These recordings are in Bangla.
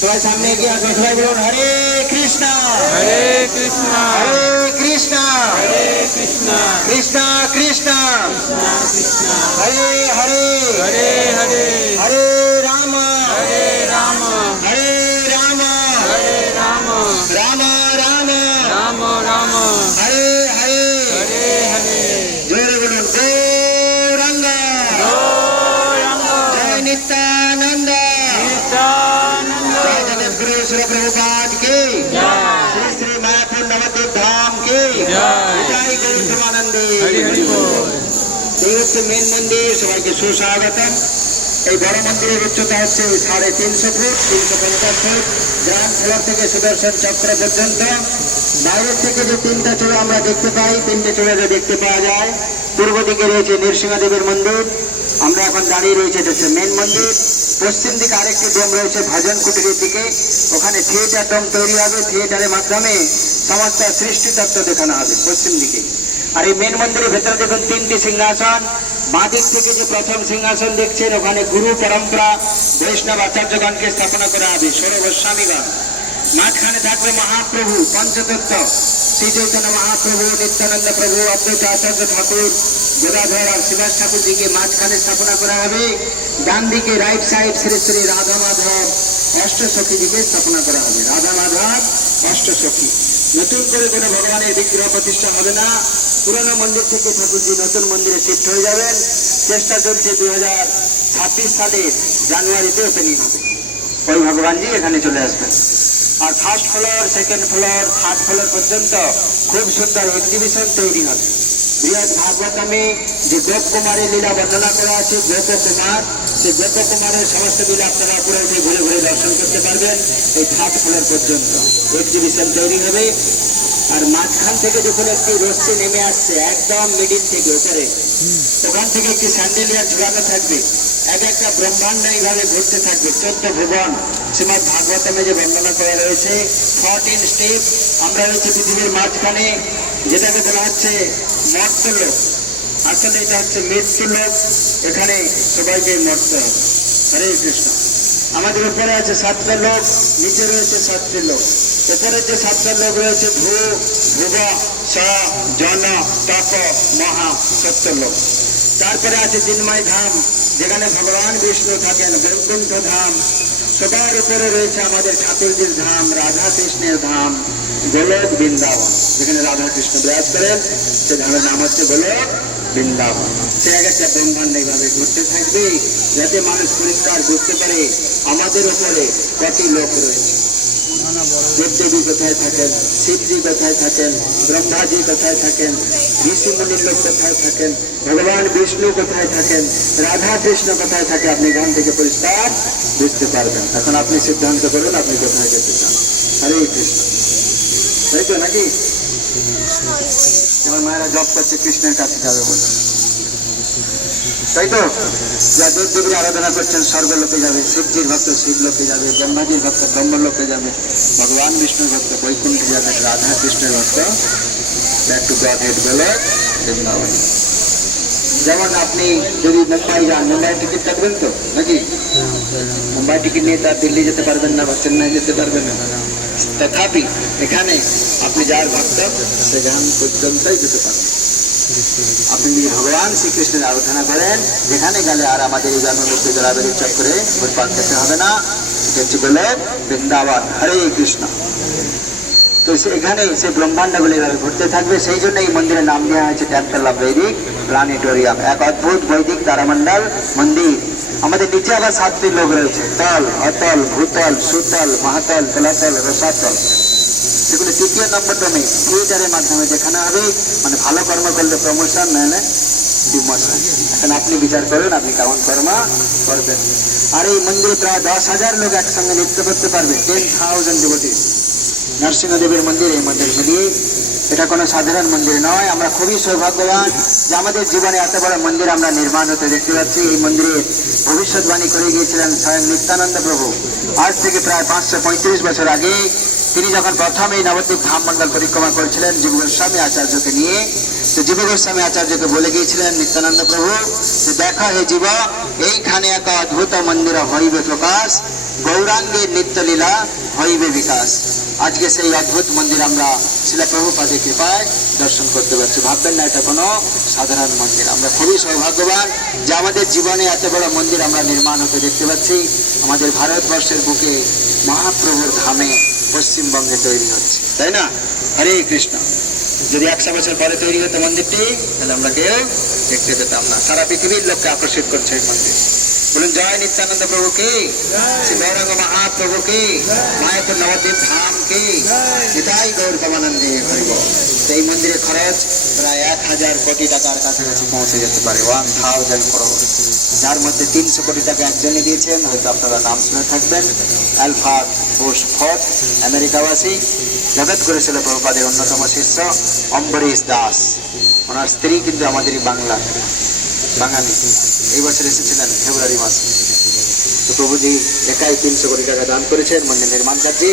সবাই সামনে এগিয়ে আসুন, সবাই বলুন হরে কৃষ্ণ হরে কৃষ্ণ হরে কৃষ্ণ হরে কৃষ্ণ কৃষ্ণ কৃষ্ণ কৃষ্ণ হরে হরে হরে হরে হরে রাম হরে রাম হরে রাম হরে রাম রাম রাম রাম রাম হরে হরে হরে হরে জোরে বলুন গৌরাঙ্গ গৌরাঙ্গ জয় নিত্যানন্দ নিত্যানন্দ जय जगद्गुरु श्री प्रभुपाद की श्री श्री मायापुर नवद्वीप धाम की जय गौर प्रेमानंदी হরি হরি বল। এই হচ্ছে মেন মন্দির। সবাইকে সুস্বাগতম। এই বড় মন্দিরের উচ্চতা হচ্ছে 350 ফুট 350 ফুট। গ্রাউন্ড ফ্লোর থেকে সুদর্শন চক্র পর্যন্ত। বাইরের থেকে যে তিনটা চূড়া আমরা দেখতে পাই, তিনটে চূড়া যে দেখতে পাওয়া যায়। পূর্ব দিকে রয়েছে নৃসিংহদেবের মন্দির, আমরা এখন দাঁড়িয়ে রয়েছে, এটা হচ্ছে মেন মন্দির। পশ্চিম দিকে আরেকটি ডোম রয়েছে ভজন কুটিরের দিকে, ওখানে থিয়েটার ডোম তৈরি হবে। থিয়েটারের মাধ্যমে সমস্ত সৃষ্টি তত্ত্ব দেখানো হবে পশ্চিম দিকে। আর এই মেন মন্দিরের ভেতরে দেখুন তিনটি সিংহাসন। বাঁ দিক থেকে যে প্রথম সিংহাসন দেখছেন, ওখানে গুরু পরম্পরা বৈষ্ণব আচার্যগণকে স্থাপনা করা হবে, ষোড় গোস্বামীগণ। মাঝখানে থাকবে মহাপ্রভু পঞ্চতত্ত্ব, শ্রী চৈতন্য মহাপ্রভু, নিত্যানন্দ প্রভু, অদ্বৈত আচার্য ঠাকুর, গদাধর আর শিবাস ঠাকুর দিকে মাঝখানে স্থাপনা করা হবে। ডান দিকে রাইট সাইড শ্রী শ্রী রাধা মাধব অষ্টসখী দিকে স্থাপনা করা হবে। রাধা মাধব অষ্টসখী। নতুন করে কোনো ভগবানের বিগ্রহ প্রতিষ্ঠা হবে না। পুরনো মন্দির থেকে ঠাকুরজি নতুন মন্দিরে শিফট হয়ে যাবেন। চেষ্টা চলছে 2026 সালের জানুয়ারিতে ওপেনিং হবে। ওই ভগবানজি এখানে চলে আসবেন। আর first floor, second floor, third floor পর্যন্ত খুব সুন্দর এক্সিবিশন তৈরি হবে। বৃহৎ ভাগবতমে যে গোপ কুমারের লীলা বর্ণনা করা আছে, গোপকুমার, সেই গোপকুমারের সমস্ত লীলা আপনারা উপরে উঠে ঘুরে ঘুরে দর্শন করতে পারবেন। এই থার্ড ফ্লোর পর্যন্ত এক্সিবিশন তৈরি হবে। আর মাঝখান থেকে যখন একটি রশ্মি নেমে আসছে একদম মিডিল থেকে উপরে, ওখান থেকে একটি স্যান্ডেলিয়ার ঝুলানো থাকবে। এক একটা ব্রহ্মাণ্ড এইভাবে ঘুরতে থাকবে। 14 ভুবন শ্রীমদ ভাগবতমে যে বর্ণনা করা রয়েছে, 14 স্টেপ। আমরা রয়েছে পৃথিবীর মাঝখানে, যেটাকে বলা হচ্ছে মর্তলোক। আসলে এটা হচ্ছে মৃত্যুলোক। এখানে সবাইকে মরতে হবে। হরে কৃষ্ণ। আমাদের উপরে আছে 7টা লোক, নিচে রয়েছে 7টি লোক। উপরে যে 7টা লোক রয়েছে ভূ, ভুব, স, জন, তপ, মহা, 70 লোক। তারপরে আছে চিন্ময় ধাম, যেখানে ভগবান বিষ্ণু থাকেন, বৈকুণ্ঠ ধাম। সবার উপরে রয়েছে আমাদের ঠাকুরজির ধাম, রাধা কৃষ্ণের ধাম, গোলক বৃন্দাবন, যেখানে রাধা কৃষ্ণ বিরাজ করেন। সে ধামের নাম হচ্ছে গোলক বৃন্দাবন। সে এক একটা ব্রহ্মাণ্ড এইভাবে ঘুরতে থাকবে, যাতে মানুষ পরিষ্কার বুঝতে পারে আমাদের উপরে কত লোক রয়েছে। দেবদেবী কোথায় থাকেন, শিবজি কোথায় থাকেন, ব্রহ্মাজি কোথায় থাকেন, ঋষি মুনির লোক কোথায় থাকেন, ভগবান বিষ্ণু কোথায় থাকেন, রাধা কৃষ্ণ কোথায় থাকে, আপনি এখান থেকে পরিষ্কার বুঝতে পারবেন। এখন আপনি সিদ্ধান্ত করুন আপনি কোথায় যেতে চান। হরে কৃষ্ণ। তাই তো নাকি? যেমন মায়েরা জব করছে কৃষ্ণের কাছে যাবে বলে, তাই তো? যা দেবদেবীর আরাধনা করছেন স্বর্গলোকে যাবে, শিবজির ভক্ত শিবলোকে যাবে, ব্রহ্মাজির ভক্ত ব্রহ্মলোকে যাবে, ভগবান বিষ্ণুর ভক্ত বৈকুণ্ঠে যাবে, রাধা কৃষ্ণের ভক্ত ব্যাক টু গড হেড বলে বৃন্দাবন। যেমন আপনি যদি মুম্বাই যান, মুম্বাই টিকিট কাটবেন তো নাকি? মুম্বাই টিকিট নিয়ে তার দিল্লি যেতে পারবেন না বা চেন্নাই যেতে পারবেন না। তথাপি এখানে আপনি যার ভক্ত সেখান পর্যন্তই যেতে পারবেন। আপনি যদি ভগবান শ্রীকৃষ্ণের আরাধনা করেন, যেখানে গেলে আর আমাদের এই জন্মমৃত্যু জলাবেরির চক্করে ঘুরপাক খেতে হবে না। এটা হচ্ছে বলে বৃন্দাবন। হরে কৃষ্ণ। তো এখানে সেই ব্রহ্মাণ্ডগুলি এভাবে ঘুরতে থাকবে। সেই জন্য এই মন্দিরের নাম দেওয়া হয়েছে টেম্পল অফ বৈদিক প্ল্যানেটোরিয়াম, এক অদ্ভুত বৈদিক তারামণ্ডল মন্দির। আমাদের নিচে আবার 7টি লোক রয়েছে, তল, অতল, ভূতল, সুতল, মহাতল, তলাতল, রসাতল। সেগুলো 3য় নম্বর ক্রমে থিয়েটারের মাধ্যমে দেখানো হবে। মানে ভালো কর্ম করলে প্রমোশন, নাহলে ডিমোশন। এখন আপনি বিচার করুন আপনি কেমন কর্ম করবেন। আর এই মন্দিরে প্রায় 10,000 লোক একসঙ্গে নৃত্য করতে পারবে। 10,000 ডিভোটিস। নরসিংহদেবের মন্দির এই মন্দির মিলিয়ে এটা কোনো সাধারণ মন্দির নয়। আমরা খুবই সৌভাগ্যবান যে আমাদের জীবনে এত বড় মন্দির আমরা নির্মাণ হতে দেখতে পাচ্ছি। এই মন্দিরে ভবিষ্যৎবাণী করে গিয়েছিলেন স্বয়ং নিত্যানন্দ প্রভু। আজ থেকে প্রায় 535 বছর আগে তিনি যখন প্রথম এই নবদ্বীপ ধাম মন্ডল পরিক্রমা করেছিলেন জীব গোস্বামী আচার্যকে নিয়ে, তো জীব গোস্বামী আচার্যকে বলে গিয়েছিলেন নিত্যানন্দ প্রভু যে দেখা হে জীব, এইখানে এক অদ্ভুত মন্দির হইবে প্রকাশ, গৌরাঙ্গের নিত্যলীলা হইবে বিকাশ। আজকে সেই অদ্ভুত মন্দির আমরা শিলা প্রভুপাদের কৃপায় দর্শন করতে পারছি। ভাববেন না এটা কোনো সাধারণ মন্দির। আমরা খুবই সৌভাগ্যবান যে আমাদের জীবনে এত বড় মন্দির আমরা নির্মাণ হতে দেখতে পাচ্ছি। আমাদের ভারতবর্ষের বুকে মহাপ্রভুর ধামে পশ্চিমবঙ্গে তৈরি হচ্ছে, তাই না? হরে কৃষ্ণ। যদি 100 বছর পরে তৈরি হতো মন্দিরটি, তাহলে আমরা কেউ দেখতে পেতাম না। সারা পৃথিবীর লোককে আকর্ষিত করছে এই মন্দির। বলুন জয় নিত্যানন্দ প্রভু কি, শ্রী গৌরাঙ্গ মহাপ্রভু কি, মায়াপুর নবদ্বীপ ধাম কি, নিতাই গৌর পরমানন্দে হরিব। এই মন্দিরের খরচ প্রায় 1000 কোটি টাকার কাছাকাছি পৌঁছে যেতে পারে, 1000 করোড়, যার মধ্যে 300 কোটি টাকা একজনে দিয়েছেন, হয়তো আপনারা নাম শুনে থাকবেন, অ্যালফ্রেড বুশ ফোর্ড, আমেরিকাবাসী, জগৎগুরু শিল প্রভুপাদের অন্যতম শিষ্য অম্বরীশ দাস। ওনার স্ত্রী কিন্তু আমাদেরই বাঙালি। এই বছর এসেছিলেন ফেব্রুয়ারি মাসে। তো প্রভুজি একাই 300 কোটি টাকা দান করেছেন মন্দির নির্মাণ কাজে।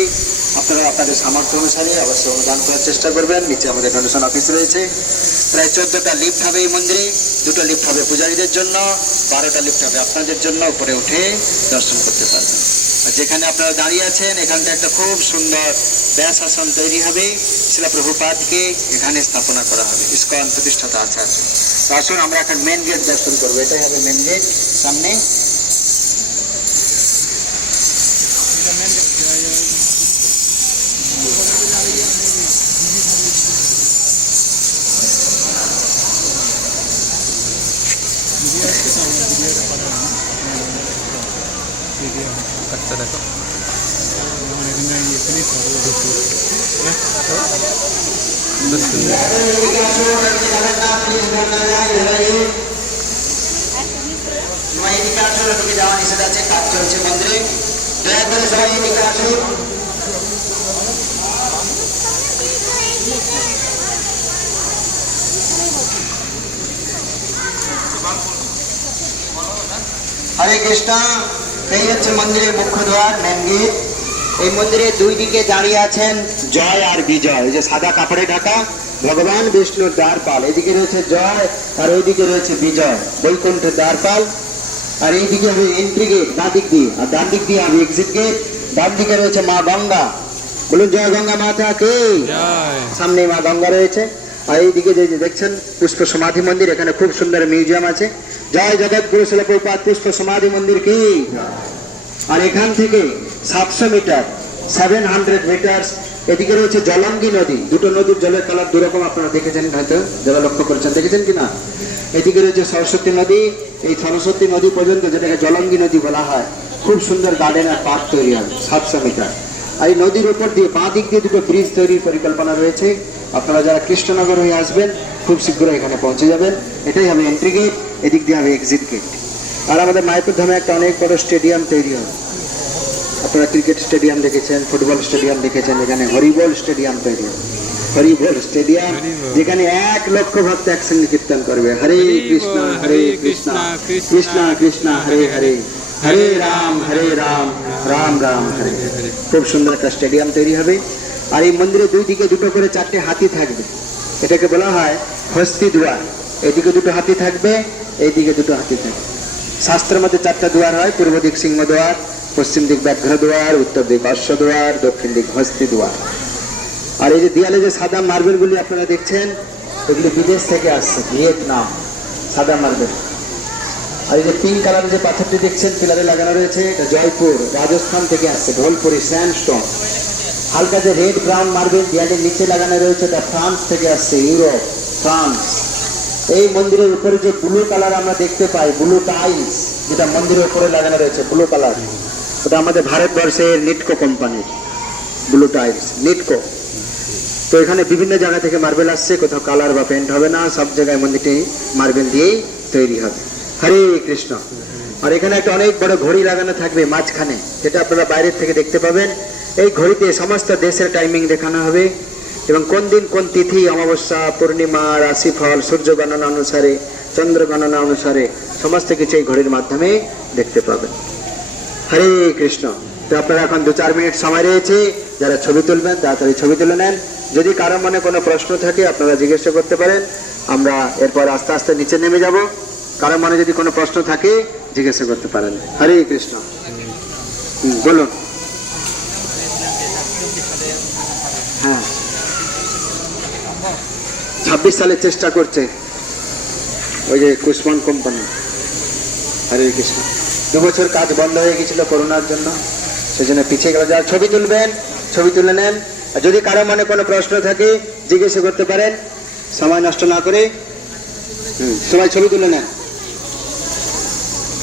আপনারা আপনাদের সামর্থ্য অনুসারে অবশ্যই অনুদান করার চেষ্টা করবেন। নিচে আমাদের ডোনেশন অফিস রয়েছে। প্রায় 14টা লিফট হবে এই মন্দিরে। 2টো লিফট হবে পূজারীদের জন্য, 12টা লিফট হবে আপনাদের জন্য। উপরে উঠে দর্শন করতে পারবেন। আর যেখানে আপনারা দাঁড়িয়ে আছেন, এখানটা একটা খুব সুন্দর ব্যাসাসন তৈরি হবে। শিলা প্রভুপাদকে এখানে স্থাপনা করা হবে, ইস্কন প্রতিষ্ঠাতা আচার্য। তো আসুন আমরা এখন মেন গেট দর্শন করবো। এটাই হবে মেন গেট সামনে। আচ্ছা দেখো যাওয়া নিষেধ আছে, কাজ চলছে মন্দিরে। দয়া করে সবাই এদিকে আসুন। হরে কৃষ্ণ। এই হচ্ছে মন্দিরের মুখ্য দ্বার, মেন গেট। এই মন্দিরের দুই দিকে দাঁড়িয়ে আছেন জয় আর বিজয়। এই যে সাদা কাপড়ে ঢাকা ভগবান বিষ্ণুর দ্বারপাল। এদিকে রয়েছে জয় আর ওইদিকে রয়েছে বিজয়, বৈকুণ্ঠের দ্বারপাল। আর এইদিকে হবে এন্ট্রি গেট ডান দিক দিয়ে, আর ডান দিক দিয়ে হবে এক্সিট গেট। ডান দিকে রয়েছে মা গঙ্গা। বলুন জয় গঙ্গা মাতা কে। সামনে মা গঙ্গা রয়েছে। আর এইদিকে যে দেখছেন পুষ্প সমাধি মন্দির, এখানে খুব সুন্দর মিউজিয়াম আছে। জয় জগৎগুরু শিল প্রভুপাদ পুষ্প সমাধি মন্দির কি। আর এখান থেকে 700 মিটার 700 মিটার এদিকে রয়েছে জলঙ্গি নদী। দুটো নদীর জলের কালার দুরকম, আপনারা দেখেছেন হয়তো, যারা লক্ষ্য করেছেন, দেখেছেন কিনা। এদিকে রয়েছে সরস্বতী নদী। এই সরস্বতী নদী পর্যন্ত, যেটাকে জলঙ্গি নদী বলা হয়, খুব সুন্দর গার্ডেন আর পার্ক তৈরি হবে 700 মিটার। আর এই নদীর উপর দিয়ে বাঁ দিক দিয়ে দুটো ব্রিজ তৈরির পরিকল্পনা রয়েছে। আপনারা যারা কৃষ্ণনগর হয়ে আসবেন খুব শীঘ্রই এখানে পৌঁছে যাবেন। এটাই হবে এন্ট্রি গেট, এদিক দিয়ে হবে এক্সিট গেট। আর আমাদের মায়াপুর ধামে একটা অনেক বড় স্টেডিয়াম তৈরি হবে। আপনারা ক্রিকেট স্টেডিয়াম দেখেছেন, ফুটবল স্টেডিয়াম দেখেছেন, এখানে হরিবোল স্টেডিয়াম তৈরি হবে। হরিবোল স্টেডিয়াম, যেখানে 1 লক্ষ ভক্ত একসঙ্গে কীর্তন করবে হরে কৃষ্ণ কৃষ্ণ কৃষ্ণ হরে হরে, হরে রাম রাম রাম হরে হরে। খুব সুন্দর একটা স্টেডিয়াম তৈরি হবে। আর এই মন্দিরের দুই দিকে দুটো করে 4টে হাতি থাকবে। এটাকে বলা হয় হস্তি দুয়ার। এদিকে দুটো হাতি থাকবে, এইদিকে দুটো হাতি থাকবে। শাস্ত্রের মধ্যে 4টা দুয়ার হয়। পূর্ব দিক সিংহ দুয়ার, পশ্চিম দিক ব্যাঘ্র দুয়ার, উত্তর দিক অশ্ব দুয়ার, দক্ষিণ দিক হস্তি দুয়ার। আর এই যে দেয়ালে যে সাদা মার্বেলগুলি আপনারা দেখছেন, এগুলি বিদেশ থেকে আসছে, ভিয়েতনাম সাদা মার্বেল। আর এই যে পিঙ্ক কালারের যে পাথরটি দেখছেন পিলারে লাগানো রয়েছে, এটা জয়পুর রাজস্থান থেকে আসছে, ঢোলপুরি স্যান্ডস্টোন। হালকা যে রেড ব্রাউন মার্বেল দেয়ালের নিচে লাগানো রয়েছে, এটা ফ্রান্স থেকে আসছে, ইউরোপ, ফ্রান্স। এই মন্দিরের উপরে যে ব্লু কালার আমরা দেখতে পাই, ব্লু টাইলস, যেটা মন্দিরের উপরে লাগানো রয়েছে ব্লু কালার, ওটা আমাদের ভারতবর্ষের নিটকো কোম্পানির ব্লু টাইলস, নিটকো। তো এখানে বিভিন্ন জায়গা থেকে মার্বেল আসছে, কোথাও কালার বা পেন্ট হবে না, সব জায়গায় মন্দিরটি মার্বেল দিয়েই তৈরি হবে। হরে কৃষ্ণ। আর এখানে একটা অনেক বড় ঘড়ি লাগানো থাকবে মাঝখানে, যেটা আপনারা বাইরের থেকে দেখতে পাবেন। এই ঘড়িতে সমস্ত দেশের টাইমিং দেখানো হবে, এবং কোন দিন কোন তিথি, অমাবস্যা, পূর্ণিমা, রাশিফল, সূর্য গণনা অনুসারে, চন্দ্র গণনা অনুসারে সমস্ত কিছু এই ঘড়ির মাধ্যমে দেখতে পাবেন। হরে কৃষ্ণ। তো আপনারা এখন 2-4 মিনিট সময় রয়েছে, যারা ছবি তুলবেন তাড়াতাড়ি ছবি তুলে নেন। যদি কারো মনে কোনো প্রশ্ন থাকে আপনারা জিজ্ঞাসা করতে পারেন, আমরা এরপর আস্তে আস্তে নিচে নেমে যাব। কারো মনে যদি কোনো প্রশ্ন থাকে জিজ্ঞাসা করতে পারেন। হরে কৃষ্ণ। বলুন। হ্যাঁ, 26 সালে চেষ্টা করছে ওই যে কুসমান কোম্পানি। হরে কৃষ্ণ। 2 বছর কাজ বন্ধ হয়ে গেছিল করোনার জন্য, সেজন্য পিছিয়ে গেল। যারা ছবি তুলবেন ছবি তুলে নেন। আর যদি কারো মনে কোনো প্রশ্ন থাকে জিজ্ঞাসা করতে পারেন, সময় নষ্ট না করে। সবাই ছবি তুলে নেন।